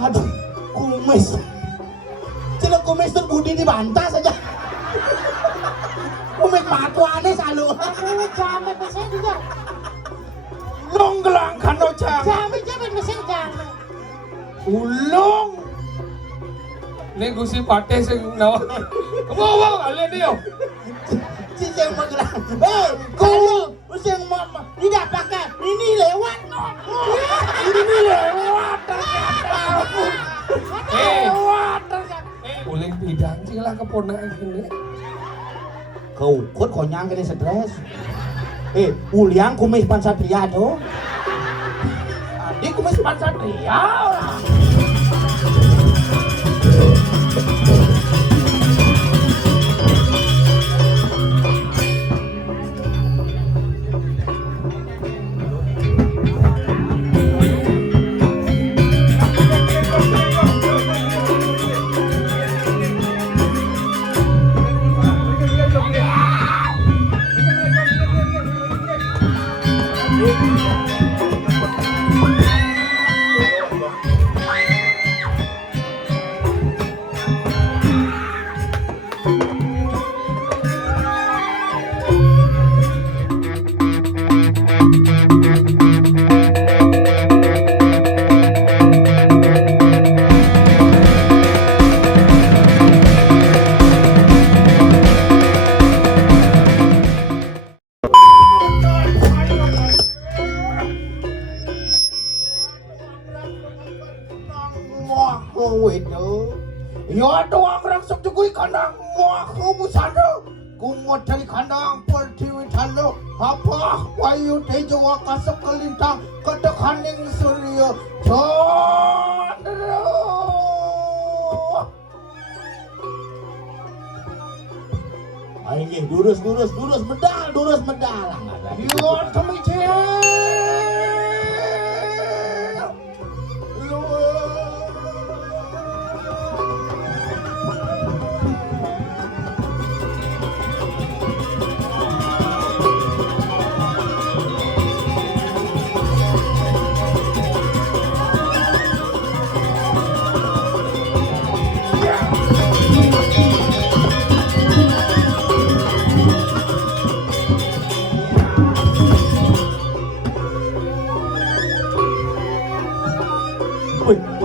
Aduh, kumis. Cina kumis terbudi dibantah saja. Kumis matuane selalu. Aduh, jamet mesin juga. Nonggelang kano jam. Jamet mesin jamet. Ulung. Ini gusi pate sing nawa. Kamu kalian dia. Si yang menggelang. Kalau yang tidak pakai ini lewat. Ini lewat ternyata. Lewat ternyata. Uling bidang sih lah keponakan ini. Kau ikut konyang kini stres. Uliang kumis pan satria tuh. Adik kumis pan satria. Ya doang rangsok jugui kandang muaku busana kumot dari kandang pertiwi talo apa wayu tejo wakasok kelintang kedekaning surya chandra ayo durus medal yo kemice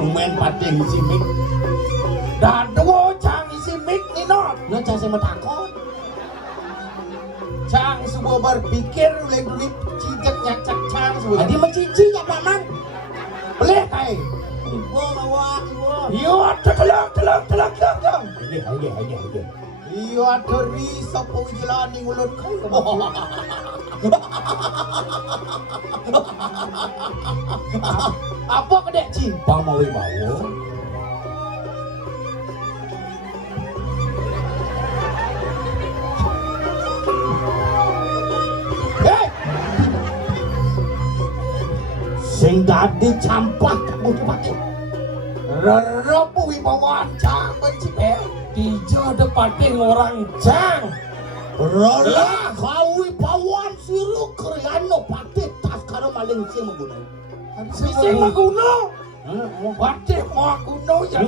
main pating isi mik dado cang isi mik nino no cang sama takut cang sebuah berpikir oleh duit cicak nyacak cang sebuah jadi mencici ya paman boleh kai ibu bawa ibu telak aja iya dari sopo jalan ning ulut kai apa kedek cimpang mau bawa sing dadi campak budi pati rerepu wibawaan cang bencipe Tijo depating orang jang. Rola kau wibawaan siru kriano pati tas karo maling sing menggunai Sing maguno. Pati maguno ya.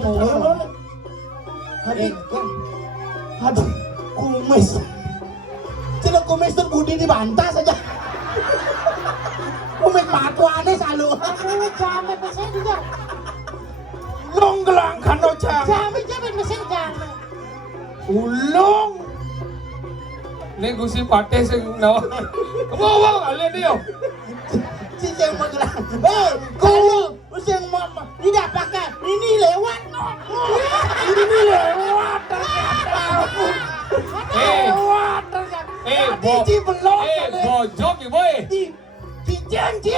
Aduh, kumis. Cina kumis terbudi dibantah saja. Kumis matuane selalu. Aduh, jamet mesin juga. Nonggelang kano jang. Jamet mesin jamet. Ulung. Ini gusi pate sing nawa. Kamu kalian dia. Si yang menggelang. Kalau yang tidak pakai ini lewat. Ini lewat ternyata. Lewat ternyata. Tadi belum. Bojok ya boy. Di janji.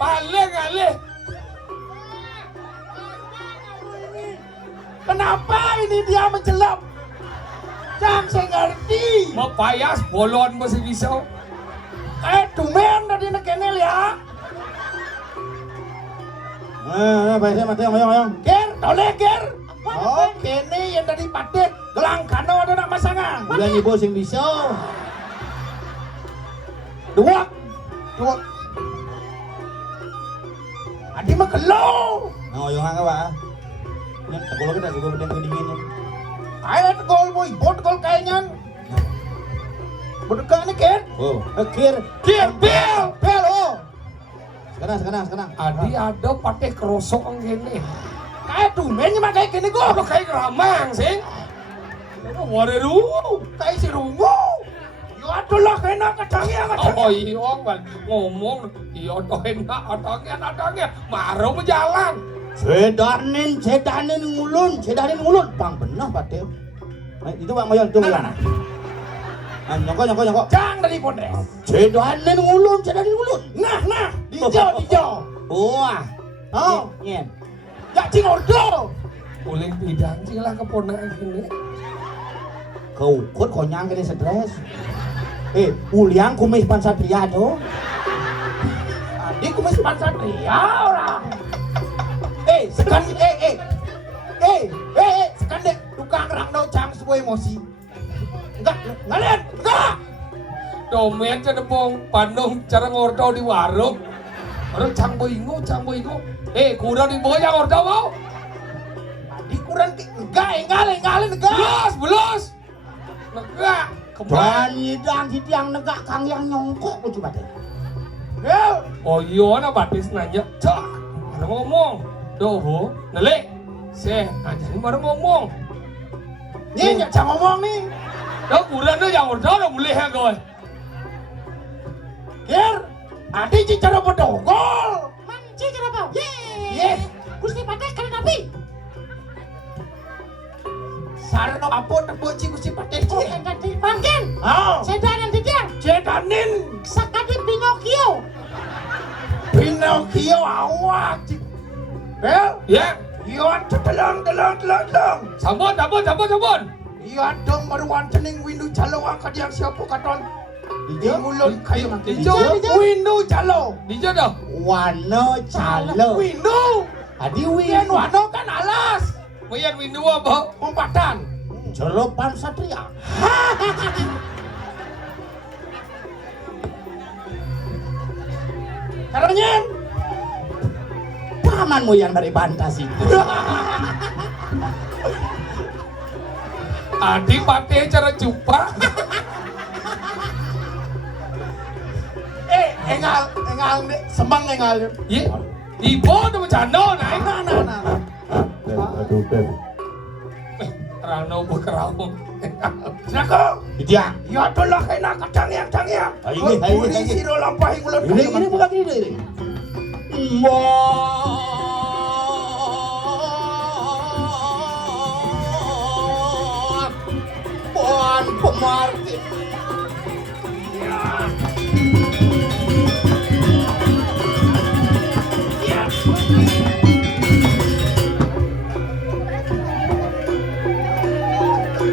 Paling alih. Kenapa ini dia mencelup? Jangan saya ngerti. Mau payas bolon masih bisa. Tumen tadi nekenel ya. Baiknya mati yang ger, toleh ger. Oh, kene yang tadi padet gelang kano ada nak masangan. Udah ibu sing bisa. Dua. Adi mah gelo. Ngoyong ka ba? Tegol kita juga beda kedingin. Ayo tegol boy, tegol kayaknya. Bodega nih Ken. Oh, Kir, bel oh. Sekarang. Adi ada pakai kerosok ang gini. Kayak tumen mah kayak gini gua. Apa kayak keramang sih? Waduh, Kayak si rungu. Yo atuh lah kena kacangnya. oh iya kan ngomong, iya toh enak adangnya, marah berjalan. Sedanin ngulun, bang benar Pak itu bang Moyon, itu mana? Nyongko. Jangan dari Pondes. Sedanin ngulun. Nah, hijau. Wah, oh, nyen. Ya cing ordo. Boleh bidang sih lah keponakan ini. Kau konyang kene stres. Uliang kumis Pansatria tuh. Adik kumis Pansatria orang. Sekan sekan dek tukang rangno cang sebuah emosi. Enggak. Domen cenebong Bandung cara ngordo di warung. Orang cang boingo. Kuda di bawah yang ngordo mau. Adik kurang enggak enggak. Belos. Negak. Bani dang hidang negak kang yang nyongkok ku coba deh. Oh iya na batis nanya. Cak. Mana ngomong. Doh, nele. Aja ni mana ngomong. Nih enggak cang ngomong nih. Doh kuda na yang ngordo na boleh ya goy. Ger, adik cicara bedogol. Manci kenapa? Yes. Gusti Patih kan nabi. Sarno apa tebuk ci Gusti Patih Oh, ci. enggak dipanggil. Oh, Sedanan dia. Sedanin Sakadi Pinocchio awak. Bel, Ya. yo telang. Sampun. Iya dong maruan cening windu calo angkat yang siapa katon. Di mulut kayu Dijo. windu calo. Dijo dah. Wano calo. Windu. Adi wano kan alas. Mayan windu apa? Pompatan. Jeropan Satria. Karena pamanmu yang dari Bantas itu. Adi pakai cara jumpa. Engal sembang engal. Ye. Ibu tu bercanda naik. Nah. Rano berkerau. Sinako. Iya. Ya tolak kena kacang yang. Ini siro lampahi mulut. Ini bukan ini. Puan pemartin.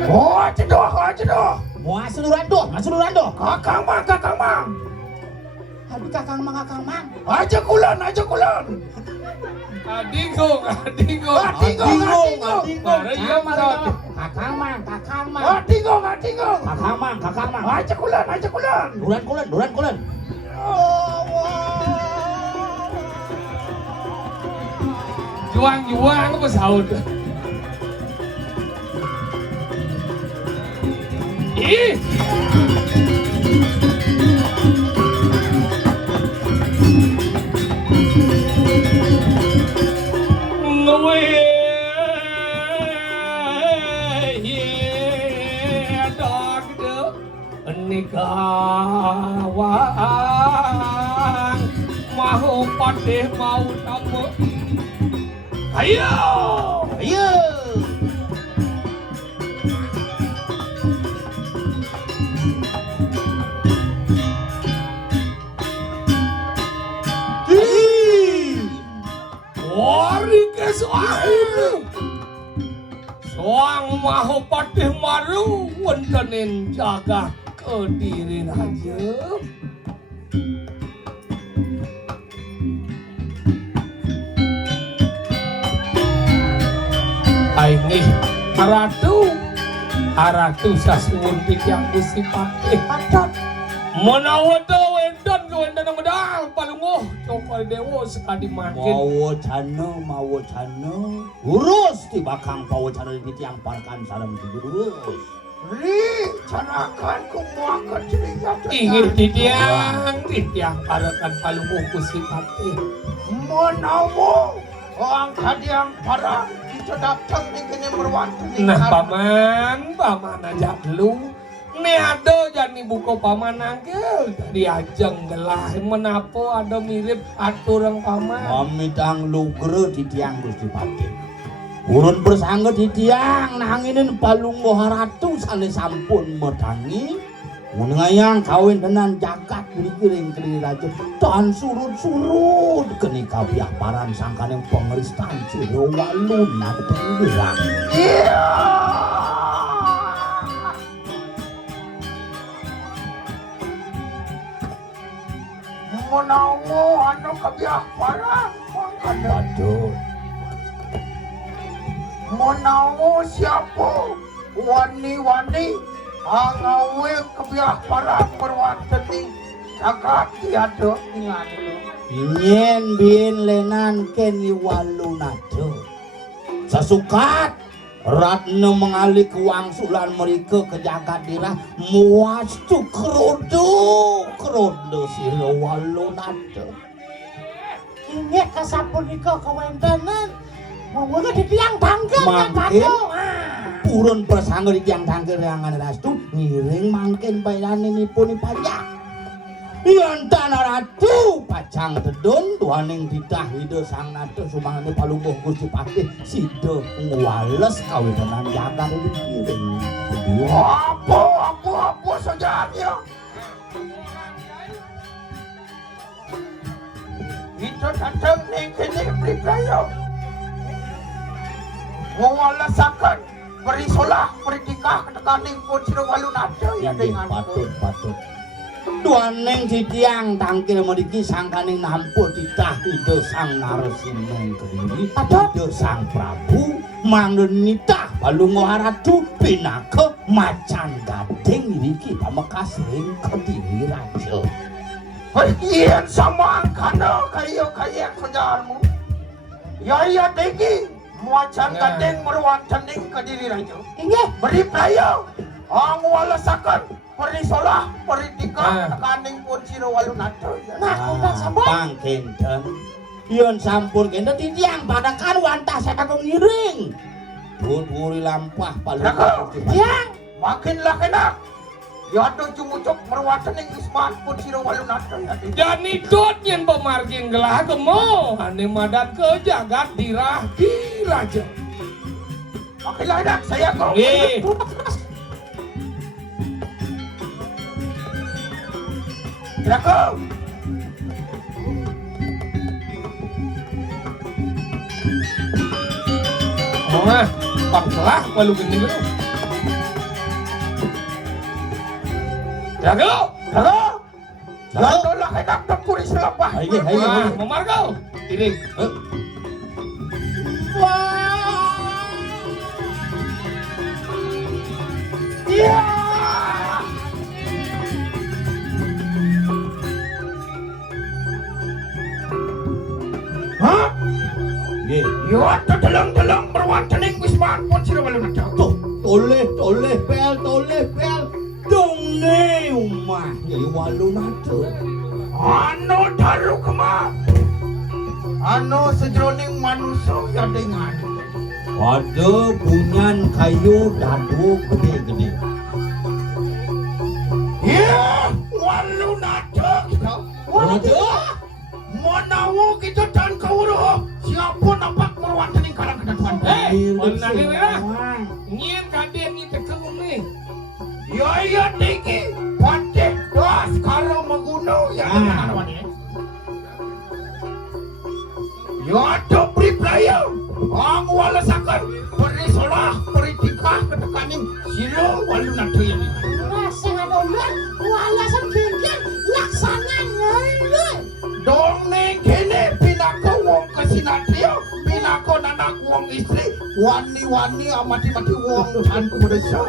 Oh, cedoh. Masuk duluran doh. Kakang mang. Aduh kakang mang. Aja kulan. Adingung. Mari ya masuk. Kakang mang. Atingong. Kakang mang. Aja kulan. Duran kulen. Juang apa sahut? Ih. Nikawang mau padeh mau tamu. Ayo. Wari kesuahu. Soang mau padeh maru wontenin jagat Kediri Raja. Aini Aratu sasuwun tiyang Gusti Patih. Pacat. Menawa wedon kawan dan medal palunguh cokol dewo sekali makin. Mawo cano. Urus di bakang pawo cano di tiang parkan salam urus. Ri, canakan kumuakan cerita. Ingin tiang parakan palunguh Gusti Pati. Menawo, orang kadiang parang kita datang di kini berwantu. Nah paman aja lu. Nih ada jani buku paman angkel diajeng gelah menapo ada mirip aturang paman. Pamitang lugre di tiang Gusti Pati. Urun bersangga di tiang nanginin palungguh ratu sane sampun medangi. Ngayang kawin tenan jagat kiri-kiring kiri raja dan surut-surut keni kabiah paran sangkan yang pengeristan ciro walun nak penggerak. Menawo anu kabiah parang mangkana. Waduh. Menawo siapa wani-wani angawe kebiah parang berwanteni jagat tiada ingat dulu. Ingin bin lenan keni walunado. Sesukat Ratna mengalih ke wangsulan mereka ke jagat dirah muastu krodo sila walunado. Ingat kasapunika kawentenan. Monggo di tiang tangkel kan Mangkin Batu. purun bersangga di tiang tangkel yang ada rastu ngiring mangkin bayaran ini pun pajak. Yang tanah ratu pacang tedun tuaning ditah hidup sang nado sumangane palungguh Gusti Pati sido ngwales kawinan jagat itu kiring. Apa sajaannya? Itu datang nih kini berikaya. Mewalasakan beri solah, beri tikah ketekaning pun sira walun ada ya dengan patut. Tuaning di tiang tangkil meriki sangkaning nampul ditah hidup sang Narasimha kediri hidup sang Prabu mangenitah palungguh ratu pinaka macan gading iki pamekaring kediri raja. Pergian sama angkana kaya sajarmu. Ya degi macan gading merwantening kediri raja. Ingat. Beri playa ang walasakan beri solah beri tikah tekaning pun sira walun ada ya. Nah, udah sabar. Pangkenten yen sampun kenten di tiang padakan wantah saya kagak ngiring. Buri lampah palungguh Tiang. Makinlah kena. Ya ada cumucuk merwantening isman pun sira walun ada ya. Jani dot yen pemargin gelah gemo ane madan ke jagat dirah di raja. Makinlah dak saya kau. Nggih. Raka. Mah, pangkelah walu gini dulu. Jago. Lalu lah kena tempuri selapah. Ayo. Memargau. Iring. Iya. Hah? Nggih. Yo telang berwantening wisman pun sira walun ada. Tuh, toleh pel. Donge umah nyai walunado. Ano daru kemah. Ano sejroning manusia ya dengan. Ada bunyan kayu dadu gede-gede. Ya, walun ada kita. Ada? Menawo kita dan kawruh. Siapa nampak merwantening karang kedatuan. Menagi merah. Nyen kaden ni tekung ni. Ya niki. Pate dos karo maguno ya dengan ya. Ya ada beri playa. Ang walasakan beri solah beri tikah ketekaning sila walun ada ya. Rasa ngadolan wala sa bigyan laksana nyoy. Dong neng kene pinako wong kasinatrio pinako nanak wong istri wani-wani amati-mati wong tanpa desa.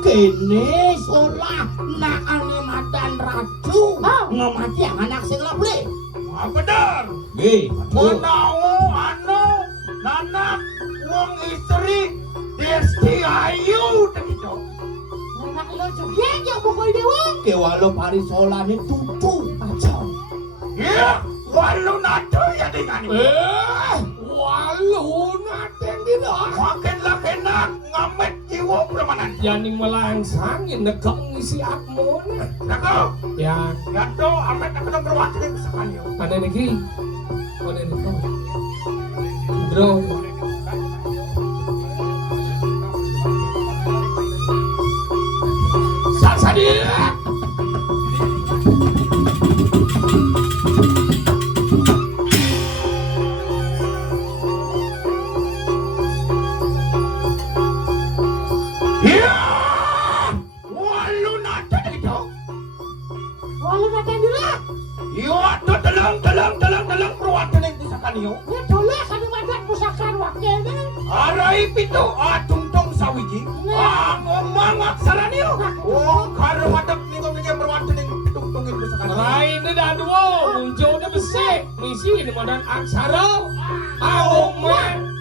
Kene solah nak ane madan ratu ngemati anak sing lebih. Bener. Nggih. Menawa anu nanak wong istri Desti Ayu begitu. Anak lo juga yang pokoknya dewa. Ke walau parisolane tutu aja. Iya, walu nado ya dengan ini. Walu nateng di dah. Makin lah enak ngamet jiwa permanen. Yani melangsangin nekak ngisi akmona. Nakau, Ya, ya do amet nak kena berwakil sekali. ada negeri. Ada negeri. Bro. Sadia. Iya, walu nado begitu. Walau nanti dulu. Iya, do telang berwakil sekali. Ya dulu kami madat pusakan wakilnya. Arai pitu atungtong sawiji. Ngomong aksara niyo. Oh, karo madep ning ngomong berwakil tungtungin sekali. Lain dah dua, munculnya besar. Misi ini madan aksara. Awoman.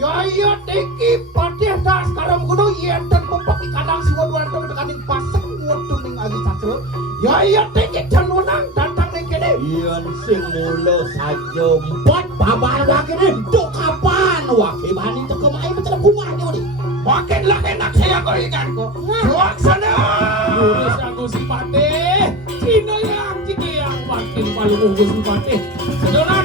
Ya teki patih das sekarang kudu yenten pepaki kadang si wadwan to tekaning paseng wotu ning agi sastra. Ya teki janunang datang ning kene. Yen sing mulo saja empat babar wakene do kapan wake bani tekem ae betul kumah ni. Makin lah enak saya kau ikan ko. Laksana. Lurus aku si Patih. Cina yang ciki yang makin paling unggul si Patih. Kedonan.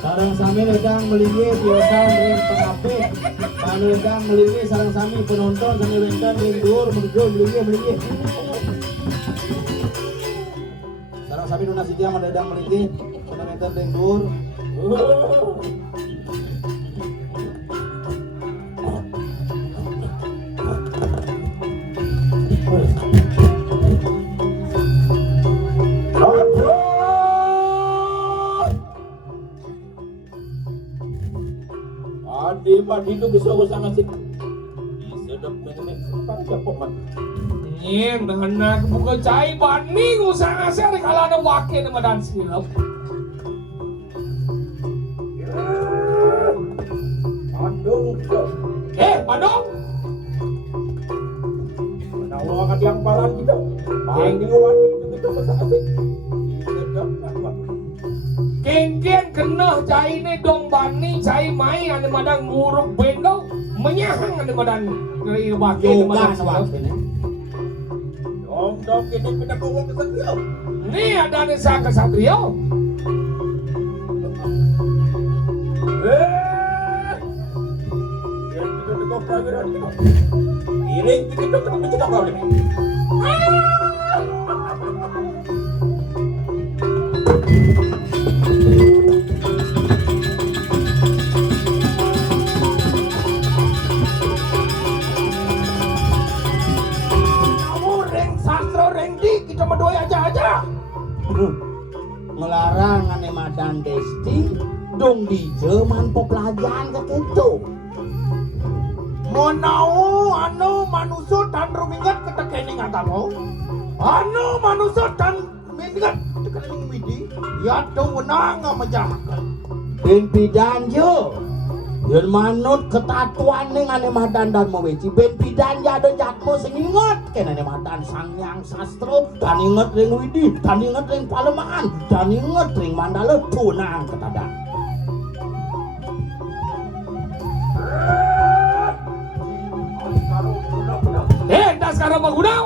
Sarang sami ledang melingi biasa ring pengape. Panu ledang melingi sarang sami penonton sami wenten ring dhuwur menuju melingi. Sarang sami nuna sidia meledang melingi sami wenten ring dhuwur. Padi itu bisa sangat sih. Sedap menek sempat man. Nyen anak buka cai bani usah ngasih kalau ada wakil nama dan silap. Bandung. Bandung. Menawa akan yang palan kita. Banding wan itu bisa asik. Sedap apa? Kengken kena cai ni dong bani cai mai ada madang nguruk bendo menyahang ada madang dari wakil nama dan silap. Dong ini kita bawa ke Satrio. Ni ada desa Kesatrio. Yang kita dekok prawiran kita. Iring kita kena cakap kau ni. Kita berdua aja. Ngelarang ane madan Desti dong di zaman pelajaran ke itu. Monau anu manusia dan rumingat ketekening agama. Anu manusia dan mingat ketekening widi. Ya do wenang menjahakan. Ben pidan yo. Yen manut ketatuan ning ane madan dan maweci ben pidan ya ada jatmo sing inget kene ane madan sang yang sastra dan inget ring widi dan inget ring palemahan dan inget ring mandala tunang ketada. Das sekarang menggunau.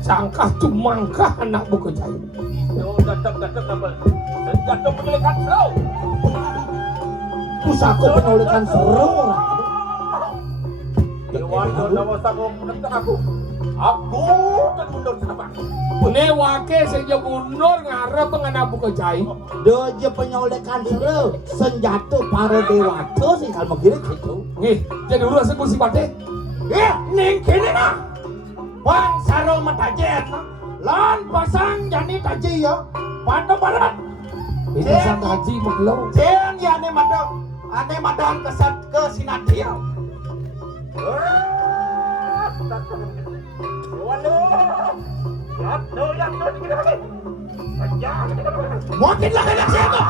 Cangkah cumangkah anak buku cai. Datang apa? Datang melihat slow. pusaka penolehkan seru orang. Dewan Dawa Sanggung menentang aku dan mundur senapan. Ne wake seja mundur ngarep ngana buka cai. Doje penyolekan seru senjata para dewata sing kalmo kiri gitu. Nggih, jadi urus kursi bate. Ning kene na. Bang saro matajet. Lan pasang jani taji ya. Pada barat. Ini sang haji meklo. Jen ya ane madang kesat ke sinadia. Makin lah kena siapa?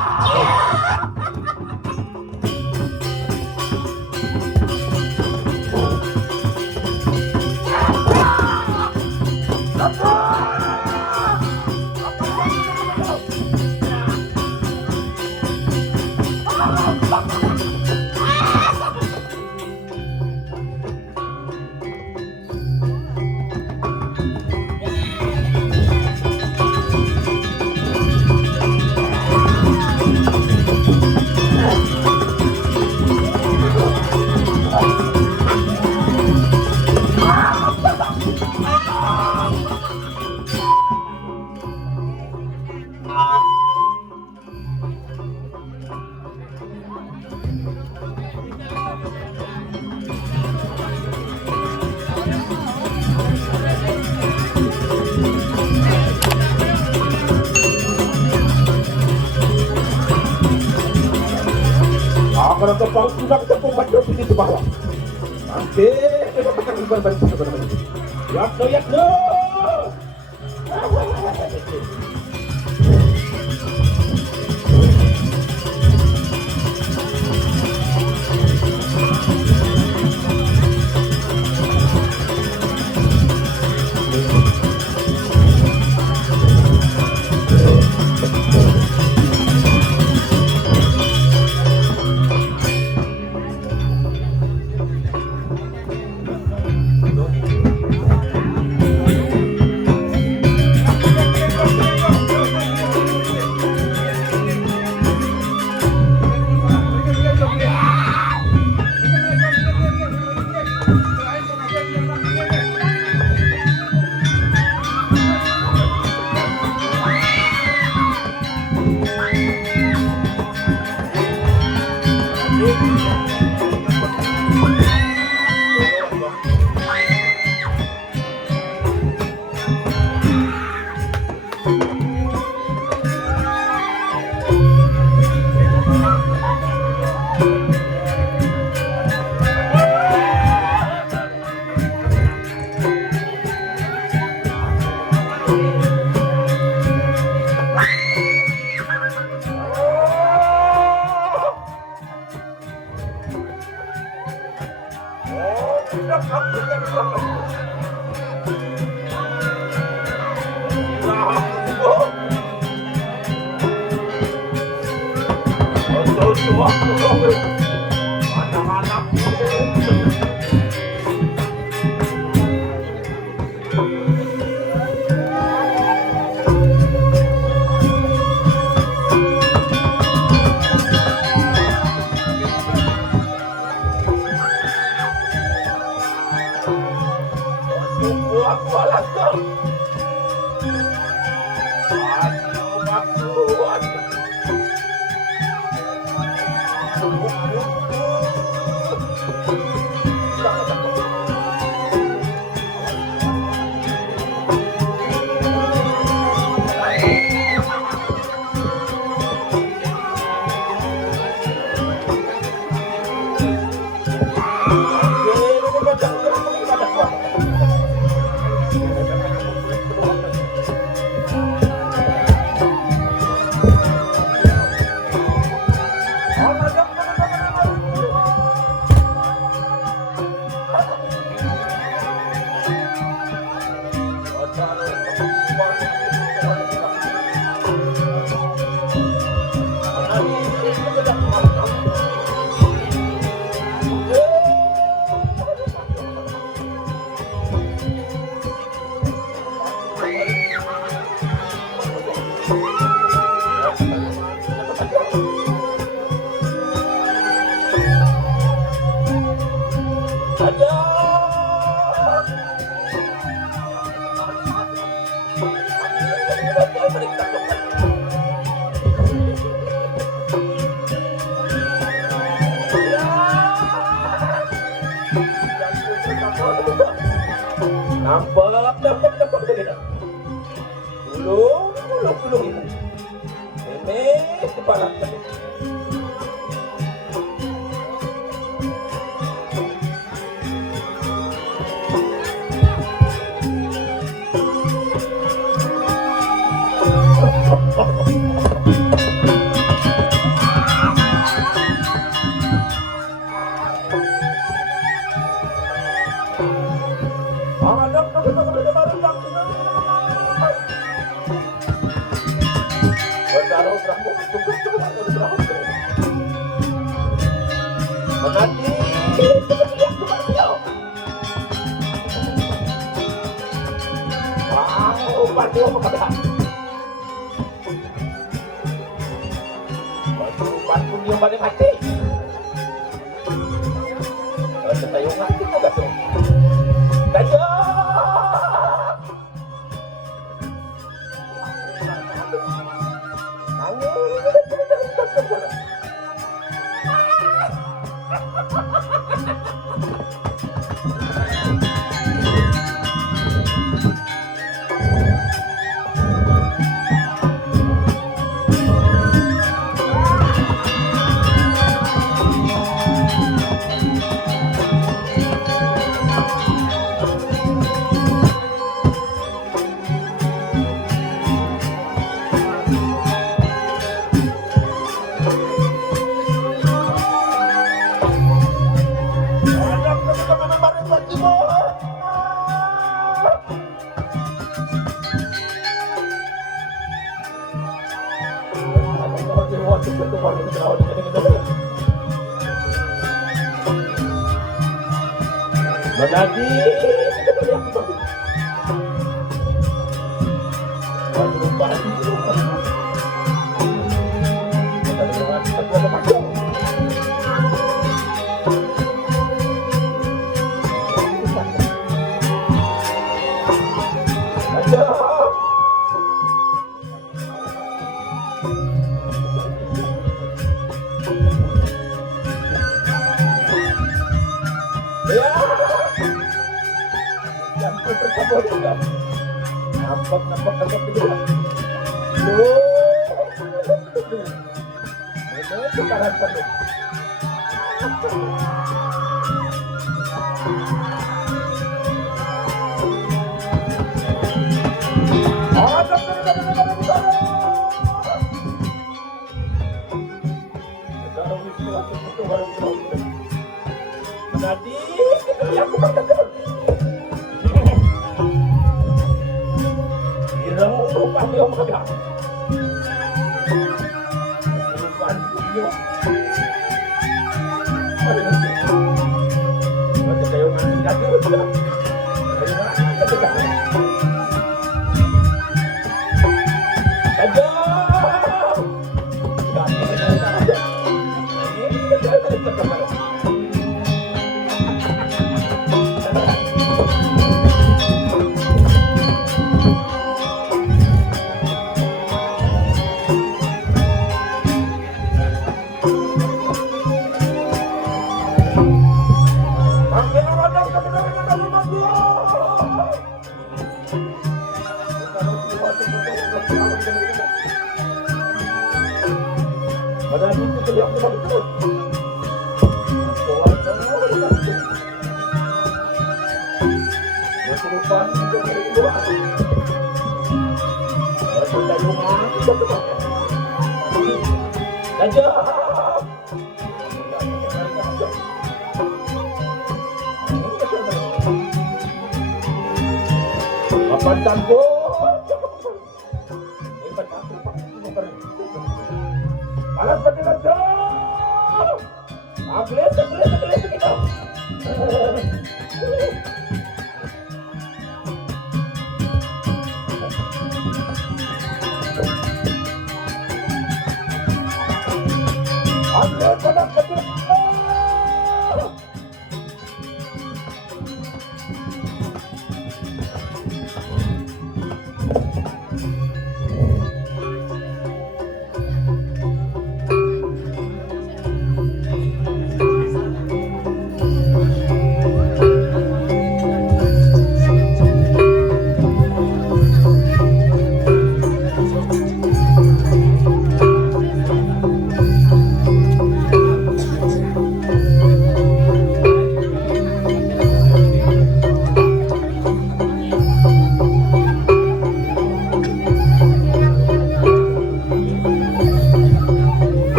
Para tepang sudah tepung baju di bawah. Oke, yakno. Nampak begitu. Dulu ini. Ini kepala.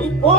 Ibu,